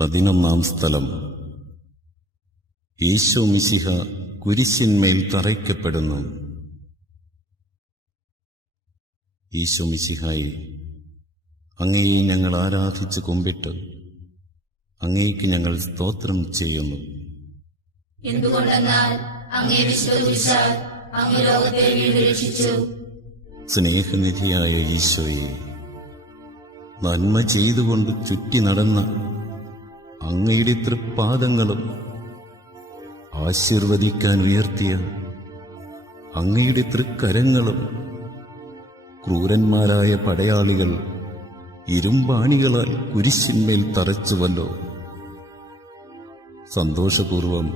പതിനൊന്നാം സ്ഥലം. ഈശോ മിശിഹ കുരിശിന്മേൽ തറയ്ക്കപ്പെടുന്നു. ഈശോ മിശിഹായെ, അങ്ങയെ ഞങ്ങൾ ആരാധിച്ച് കുമ്പിട്ട് അങ്ങേക്ക് ഞങ്ങൾ സ്തോത്രം ചെയ്യുന്നു. എന്തുകൊണ്ടെന്നാൽ അങ്ങേ വിശ്വസിച്ചാൽ അങ്ങ് ലോകത്തെ വീണ്ടും രക്ഷിച്ചു. സ്നേഹനിധിയായ ഈശോയെ, നന്മ ചെയ്തുകൊണ്ട് ചുറ്റി നടന്ന അങ്ങയുടെ തൃപ്പാദങ്ങളും ആശീർവദിക്കാൻ ഉയർത്തിയ അങ്ങയുടെ തൃക്കരങ്ങളും ക്രൂരന്മാരായ പടയാളികൾ ഇരുമ്പാണികളാൽ കുരിശിന്മേൽ തറച്ചുവല്ലോ. സന്തോഷപൂർവം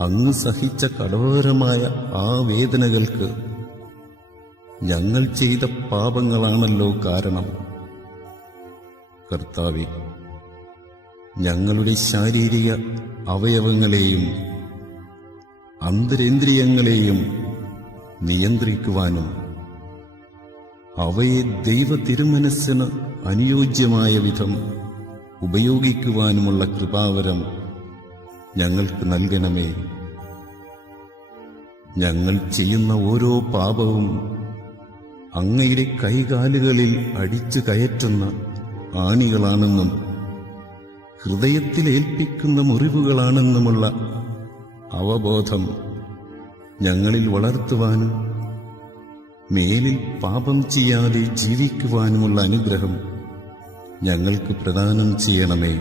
അങ്ങ് സഹിച്ച കഠോരമായ ആ വേദനകൾക്ക് ഞങ്ങൾ ചെയ്ത പാപങ്ങളാണല്ലോ കാരണം. കർത്താവേ, ഞങ്ങളുടെ ശാരീരിക അവയവങ്ങളെയും അന്തരേന്ദ്രിയങ്ങളെയും നിയന്ത്രിക്കുവാനും അവയെ ദൈവ തിരുമനസ്സിന് അനുയോജ്യമായ വിധം ഉപയോഗിക്കുവാനുമുള്ള കൃപാവരം ഞങ്ങൾക്ക് നൽകണമേ. ഞങ്ങൾ ചെയ്യുന്ന ഓരോ പാപവും അങ്ങയുടെ കൈകാലുകളിൽ അടിച്ചു കയറ്റുന്ന ആണികളാണെന്നും ഹൃദയത്തിലേൽപ്പിക്കുന്ന മുറിവുകളാണെന്നുമുള്ള അവബോധം ഞങ്ങളിൽ വളർത്തുവാനും മേലിൽ പാപം ചെയ്യാതെ ജീവിക്കുവാനുമുള്ള അനുഗ്രഹം ഞങ്ങൾക്ക് പ്രദാനം ചെയ്യണമേ.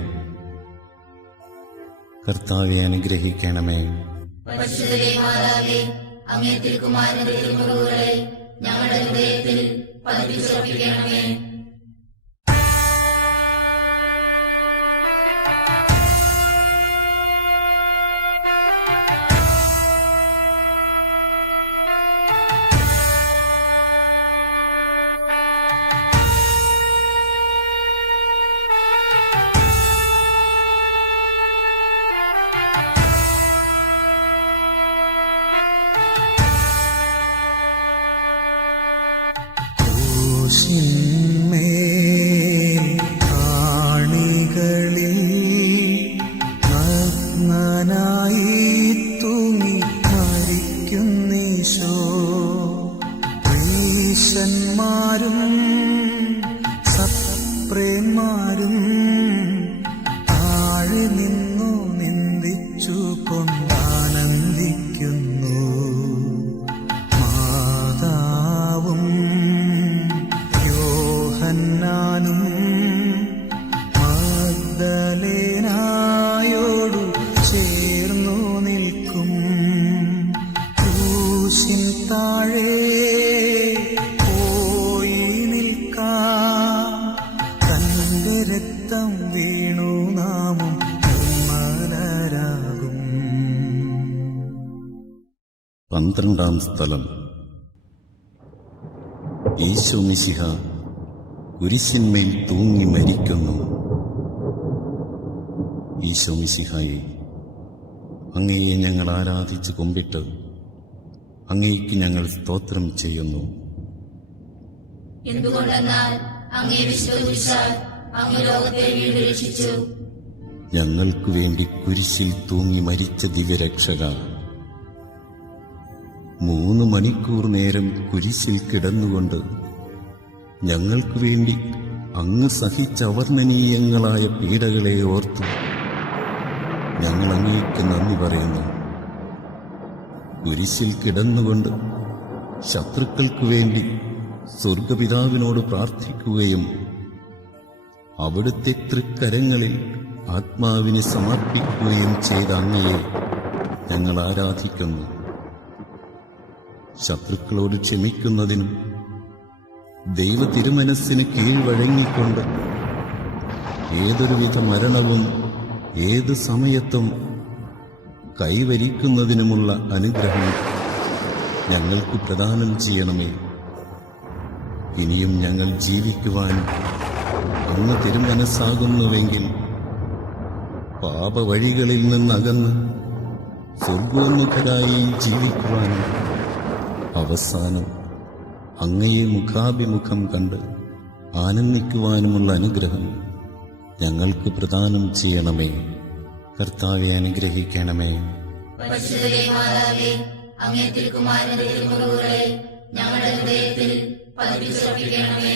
കർത്താവെ അനുഗ്രഹിക്കണമേ. പരിശുദ്ധ മാതാവേ, അങ്ങേ തിരുക്കുമാരന്റെ തിരുമുറിവുകളെ ഞങ്ങളുടെ ഹൃദയത്തിൽ പതിപ്പിച്ചുറപ്പിക്കണമേ. ക്രൂശിൻ 12-ാം സ്ഥലം. ഈശോ മിശിഹ കുരിശിന്മേൽ തൂങ്ങി മരിക്കുന്നു. ഈശോ മിശിഹായെ, അങ്ങയെ ഞങ്ങൾ ആരാധിച്ച് കുമ്പിട്ട് അങ്ങേക്ക് ഞങ്ങൾ സ്തോത്രം ചെയ്യുന്നു. എന്തുകൊണ്ടെന്നാൽ അങ്ങേ വിശ്വസിച്ചാൽ അങ്ങ് ലോകത്തെ വീണ്ടും രക്ഷിച്ചു. ഞങ്ങൾക്കു വേണ്ടി കുരിശിൽ തൂങ്ങി മരിച്ച ദിവ്യരക്ഷക, 3 മണിക്കൂർ നേരം കുരിശിൽ കിടന്നുകൊണ്ട് ഞങ്ങൾക്കു വേണ്ടി അങ്ങ് സഹിച്ച അവർണ്ണനീയങ്ങളായ പീഡകളെ ഓർത്തു ഞങ്ങൾ അങ്ങേക്ക് നന്ദി പറയുന്നു. കുരിശിൽ കിടന്നുകൊണ്ട് ശത്രുക്കൾക്കു വേണ്ടി സ്വർഗപിതാവിനോട് പ്രാർത്ഥിക്കുകയും അവിടുത്തെ തൃക്കരങ്ങളിൽ ആത്മാവിനെ സമർപ്പിക്കുകയും ചെയ്ത അങ്ങയെ ഞങ്ങൾ ആരാധിക്കുന്നു. ശത്രുക്കളോട് ക്ഷമിക്കുന്നതിനും ദൈവ തിരുമനസ്സിന് കീഴ്വഴങ്ങിക്കൊണ്ട് ഏതൊരുവിധ മരണവും ഏത് സമയത്തും കൈവരിക്കുന്നതിനുമുള്ള അനുഗ്രഹം ഞങ്ങൾക്ക് പ്രദാനം ചെയ്യണമേ. ഇനിയും ഞങ്ങൾ ജീവിക്കുവാൻ അങ്ങ് തിരുമനസ്സാകുന്നുവെങ്കിൽ പാപവഴികളിൽ നിന്നകന്ന് സ്വർഗോന്മുഖരായി ജീവിക്കുവാനും അവസാനം അങ്ങയെ മുഖാഭിമുഖം കണ്ട് ആനന്ദിക്കുവാനുമുള്ള അനുഗ്രഹം ഞങ്ങൾക്ക് പ്രദാനം ചെയ്യണമേ. കർത്താവെ, അനുഗ്രഹിക്കണമേ. പരിശുദ്ധ മാതാവേ, അങ്ങേ തിരുക്കുമാരന്റെ തിരുമുറിവുകളെ ഞങ്ങളുടെ ഹൃദയത്തിൽ പതിപ്പിച്ചുറപ്പിക്കണമേ.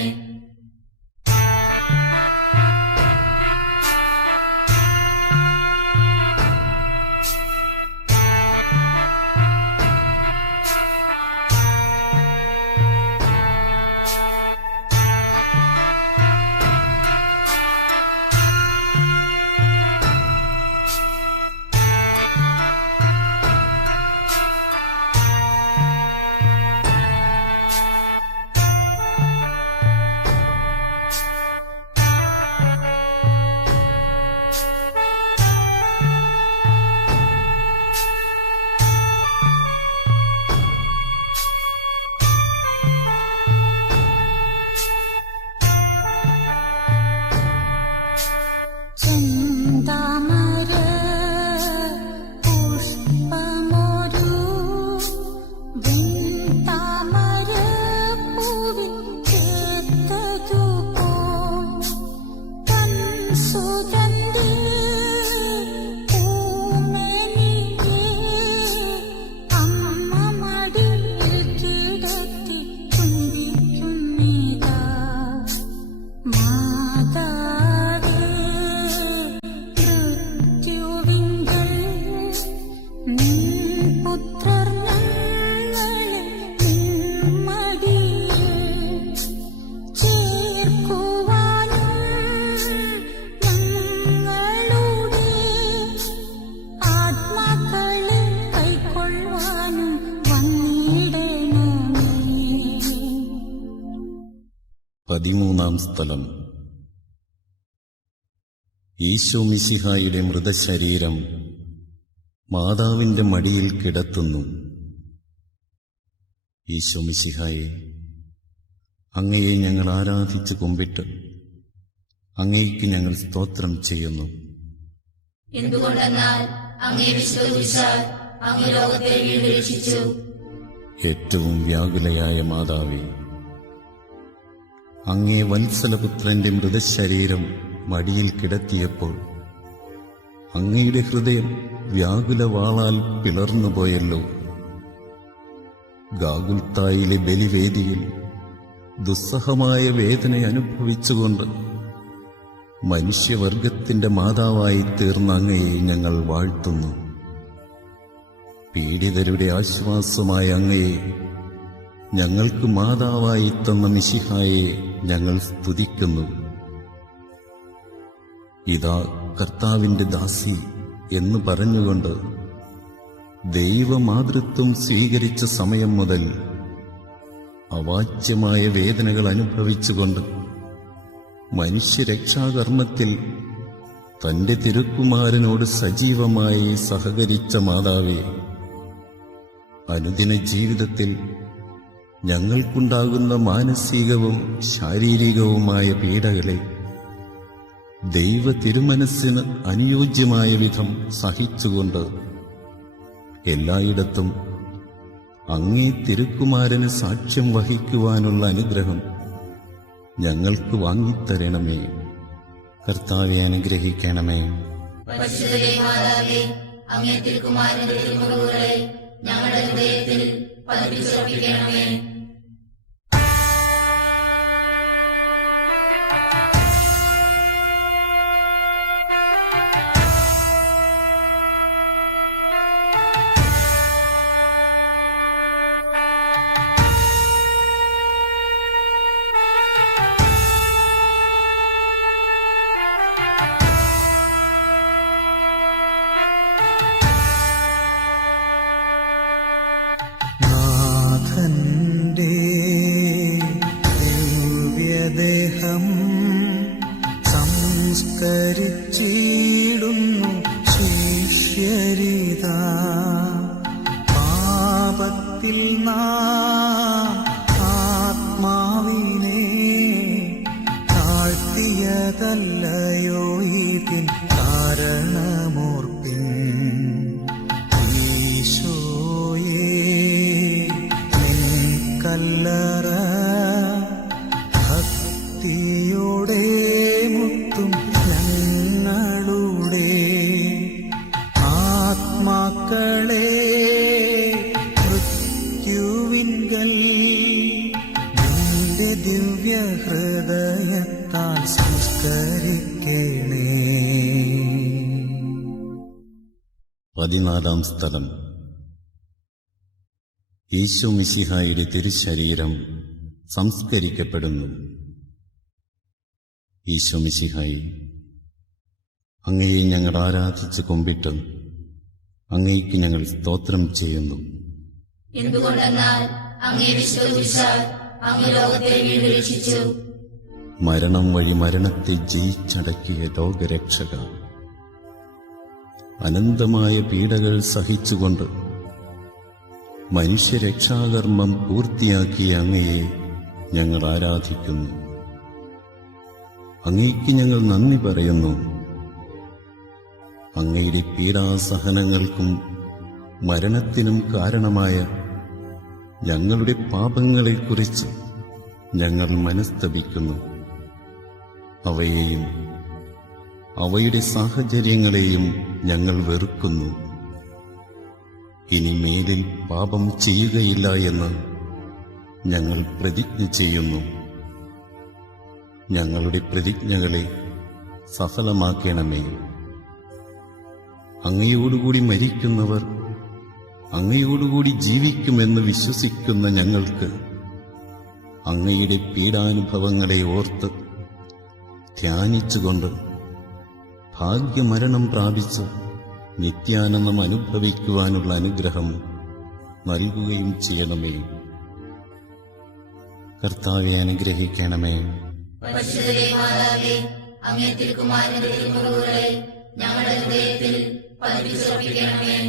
ചെന്താമര പുഷ്പമൊരു വെൺതാമര പൂവിൽ ചേർത്തതുപോ തൻ സുഗന്ധി പൂമെനിയെ അമ്മ മടിയിൽ കിടത്തി ചുംബിക്കുന്നിതാ. മാതാവേ, മൃത്യുവിങ്കൽ നിൻ പുത്രർ ഞങ്ങളെ നിൻ മടിയിൽ ചേർക്കുവാനും ഞങ്ങളുടെ ആത്മാക്കളെ കൈക്കൊള്ളുവാനും വന്നിടണമേ. 13-ാം സ്ഥലം. ഈശോ മിശിഹായുടെ മൃതശരീരം മാതാവിന്റെ മടിയിൽ കിടത്തുന്നു. ഈശോ മിശിഹായെ, അങ്ങയെ ഞങ്ങൾ ആരാധിച്ച് കുമ്പിട്ട് അങ്ങേക്ക് ഞങ്ങൾ സ്തോത്രം ചെയ്യുന്നു. എന്തുകൊണ്ടെന്നാൽ അങ്ങേ വിശ്വസിച്ചാൽ അങ്ങ് ലോകത്തെ വീണ്ടും രക്ഷിച്ചു. ഏറ്റവും വ്യാകുലയായ മാതാവേ, അങ്ങേ വത്സലപുത്രന്റെ മൃതശരീരം മടിയിൽ കിടത്തിയപ്പോൾ അങ്ങയുടെ ഹൃദയം വ്യാകുലവാളാൽ പിളർന്നുപോയല്ലോ. ഗാഗുൽത്തായിലെ ബലിവേദിയിൽ ദുസ്സഹമായ വേദന അനുഭവിച്ചുകൊണ്ട് മനുഷ്യവർഗത്തിന്റെ മാതാവായി തീർന്ന അങ്ങയെ ഞങ്ങൾ വാഴ്ത്തുന്നു. പീഡിതരുടെ ആശ്വാസമായ അങ്ങയെ, ഞങ്ങൾക്ക് മാതാവായി തന്ന മിശിഹായെ ഞങ്ങൾ സ്തുതിക്കുന്നു. ഇതാ കർത്താവിന്റെ ദാസി എന്ന് പറഞ്ഞുകൊണ്ട് ദൈവമാതൃത്വം സ്വീകരിച്ച സമയം മുതൽ അവാച്യമായ വേദനകൾ അനുഭവിച്ചുകൊണ്ട് മനുഷ്യരക്ഷാകർമ്മത്തിൽ തന്റെ തിരുക്കുമാരനോട് സജീവമായി സഹകരിച്ച മാതാവേ, അനുദിന ജീവിതത്തിൽ ഞങ്ങൾക്കുണ്ടാകുന്ന മാനസികവും ശാരീരികവുമായ പീഡകളെ ദൈവ തിരുമനസ്സിന് അനുയോജ്യമായ വിധം സഹിച്ചുകൊണ്ട് എല്ലായിടത്തും അങ്ങേ തിരുക്കുമാരന് സാക്ഷ്യം വഹിക്കുവാനുള്ള അനുഗ്രഹം ഞങ്ങൾക്ക് വാങ്ങിത്തരണമേ. കർത്താവെ അനുഗ്രഹിക്കണമേ. പരിശുദ്ധ മാതാവേ, അങ്ങേ തിരുക്കുമാരന്റെ തിരുമുറിവുകളെ ഞങ്ങളുടെ ഹൃദയത്തിൽ പതിപ്പിച്ചുറപ്പിക്കണമേ. നാഥന്റെ ദിവ്യദേഹം സംസ്കരിച്ചിടുന്നു ശിഷ്യരിതാ. പാപത്തിൽ നാം ആത്മാവിനെ താഴ്ത്തിയതല്ലയോ ഇതിൻ കാരണമോർപ്പിൻ. കല്ലറ ഭക്തിയോടെ മുത്തും ഞങ്ങളുടെ ആത്മാക്കളെ മൃത്യുവിൻകൽ നിന്റെ ദിവ്യ ഹൃദയത്താൽ സംസ്കരിക്കണേ. 14 സ്ഥലം. ഈശോ മിശിഹായുടെ തിരുശരീരം സംസ്കരിക്കപ്പെടുന്നു. ഈശോ മിശിഹായി, അങ്ങയെ ഞങ്ങൾ ആരാധിച്ച് കുമ്പിട്ട് അങ്ങയ്ക്ക് ഞങ്ങൾ സ്തോത്രം ചെയ്യുന്നു. എന്തുകൊണ്ടെന്നാൽ അങ്ങേ വിശ്വസിച്ചാൽ അങ്ങ് ലോകത്തെ വീണ്ടും രക്ഷിച്ചു. മരണം വഴി മരണത്തെ ജയിച്ചടക്കിയ ലോകരക്ഷക, അനന്തമായ പീഡകൾ സഹിച്ചുകൊണ്ട് മനുഷ്യരക്ഷാകർമ്മം പൂർത്തിയാക്കിയ അങ്ങയെ ഞങ്ങൾ ആരാധിക്കുന്നു. അങ്ങയ്ക്ക് ഞങ്ങൾ നന്ദി പറയുന്നു. അങ്ങയുടെ പീഡാസഹനങ്ങൾക്കും മരണത്തിനും കാരണമായ ഞങ്ങളുടെ പാപങ്ങളെക്കുറിച്ച് ഞങ്ങൾ മനസ്തപിക്കുന്നു. അവയെയും അവയുടെ സാഹചര്യങ്ങളെയും ഞങ്ങൾ വെറുക്കുന്നു. ഇനി മേലിൽ പാപം ചെയ്യുകയില്ല എന്ന് ഞങ്ങൾ പ്രതിജ്ഞ ചെയ്യുന്നു. ഞങ്ങളുടെ പ്രതിജ്ഞകളെ സഫലമാക്കണമേ. അങ്ങയോടുകൂടി മരിക്കുന്നവർ അങ്ങയോടുകൂടി ജീവിക്കുമെന്ന് വിശ്വസിക്കുന്ന ഞങ്ങൾക്ക് അങ്ങയുടെ പീഡാനുഭവങ്ങളെ ഓർത്ത് ധ്യാനിച്ചുകൊണ്ട് ഭാഗ്യമരണം പ്രാപിച്ച് നിത്യാനന്ദം അനുഭവിക്കുവാനുള്ള അനുഗ്രഹം നൽകുകയും ചെയ്യണമേ. കർത്താവെ അനുഗ്രഹിക്കണമേ. പരിശുദ്ധ മാതാവേ, അങ്ങേ തിരുക്കുമാരന്റെ തിരുമുറിവുകളെ ഞങ്ങളുടെ ഹൃദയത്തിൽ പതിപ്പിച്ചുറപ്പിക്കണമേ.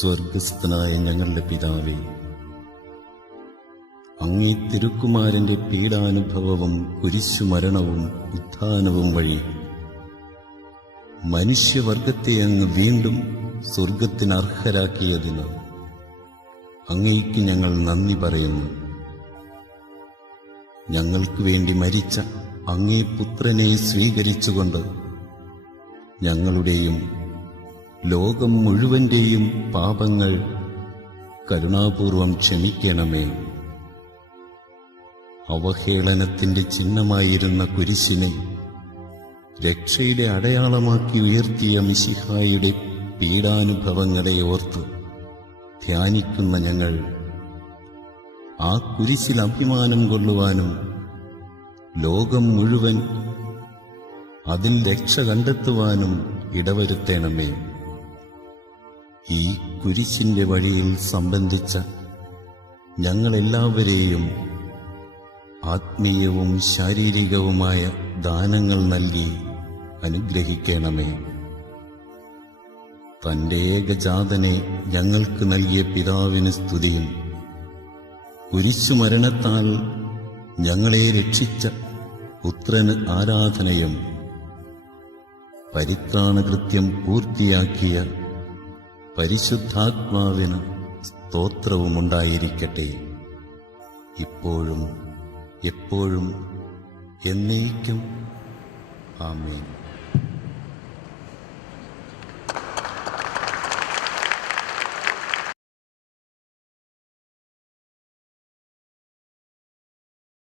സ്വർഗസ്ഥനായ ഞങ്ങളുടെ പിതാവേ, അങ്ങേ തിരുക്കുമാരന്റെ പീഡാനുഭവവും കുരിശുമരണവും ഉത്ഥാനവും വഴി മനുഷ്യവർഗത്തെ അങ്ങ് വീണ്ടും സ്വർഗത്തിന് അർഹരാക്കിയതിന് അങ്ങേക്ക് ഞങ്ങൾ നന്ദി പറയുന്നു. ഞങ്ങൾക്ക് വേണ്ടി മരിച്ച അങ്ങേ പുത്രനെ സ്വീകരിച്ചുകൊണ്ട് ഞങ്ങളുടെയും ലോകം മുഴുവന്റെയും പാപങ്ങൾ കരുണാപൂർവം ക്ഷമിക്കണമേ. അവഹേളനത്തിന്റെ ചിഹ്നമായിരുന്ന കുരിശിനെ രക്ഷയുടെ അടയാളമാക്കി ഉയർത്തിയ മിശിഹായുടെ പീഡാനുഭവങ്ങളെ ഓർത്ത് ധ്യാനിക്കുന്ന ഞങ്ങൾ ആ കുരിശിൽ അഭിമാനം കൊള്ളുവാനും ലോകം മുഴുവൻ അതിൽ രക്ഷ കണ്ടെത്തുവാനും ഇടവരുത്തണമേ. ഈ കുരിശിന്റെ വഴിയിൽ സംബന്ധിച്ച ഞങ്ങളെല്ലാവരെയും ആത്മീയവും ശാരീരികവുമായ ദാനങ്ങൾ നൽകി അനുഗ്രഹിക്കണമേ. തന്റെ ഏകജാതനെ ഞങ്ങൾക്ക് നൽകിയ പിതാവിന് സ്തുതിയും കുരിശുമരണത്താൽ ഞങ്ങളെ രക്ഷിച്ച പുത്രന് ആരാധനയും പരിത്രാണകൃത്യം പൂർത്തിയാക്കിയ പരിശുദ്ധാത്മാവിന് സ്തോത്രവുമുണ്ടായിരിക്കട്ടെ, ഇപ്പോഴും എപ്പോഴും എന്നേക്കും. ആമേൻ.